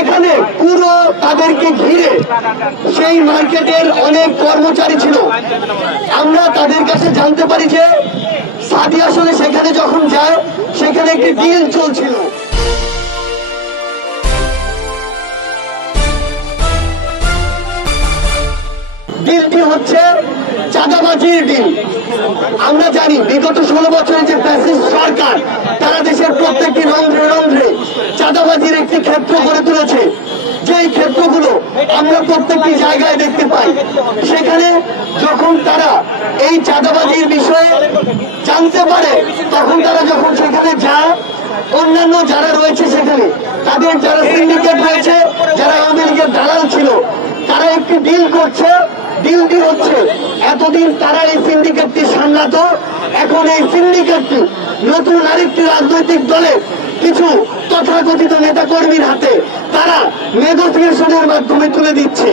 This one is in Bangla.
সেখানে পুরো তাদেরকে ঘিরে সেই মার্কেটের অনেক কর্মচারী ছিল। আমরা তাদের কাছে জানতে পারি যে সাদি আসলে সেখানে যখন যায়, সেখানে একটি ডিল চলছিল। ডিলটি হচ্ছে চাঁদাবাজির ডিল। আমরা জানি, বিগত ষোলো বছরের যে ফ্যাসিস্ট সরকার, তারা দেশের প্রত্যেকটি চাঁদাবাজির একটি ক্ষেত্র গড়ে তুলেছে। যেই ক্ষেত্রগুলো আমরা প্রত্যেকটি জায়গায় দেখতে পাই। সেখানে যখন তারা এই চাঁদাবাজির বিষয়ে জানতে পারে, তখন তারা যখন সেখানে যায়, অন্যান্য যারা রয়েছে সেখানে, তাদের যারা সিন্ডিকেট রয়েছে, যারা আওয়ামী লীগের দালাল ছিল, তারা একটি ডিল করছে। ডিলটি হচ্ছে, এতদিন তারা এই সিন্ডিকেটটি সামলাতো, এখন এই সিন্ডিকেটটি নতুন আরেকটি রাজনৈতিক দলের কিছু তথাকথিত নেতা কর্মীর হাতে তারা নেগোসিয়েশনের মাধ্যমে তুলে দিচ্ছে।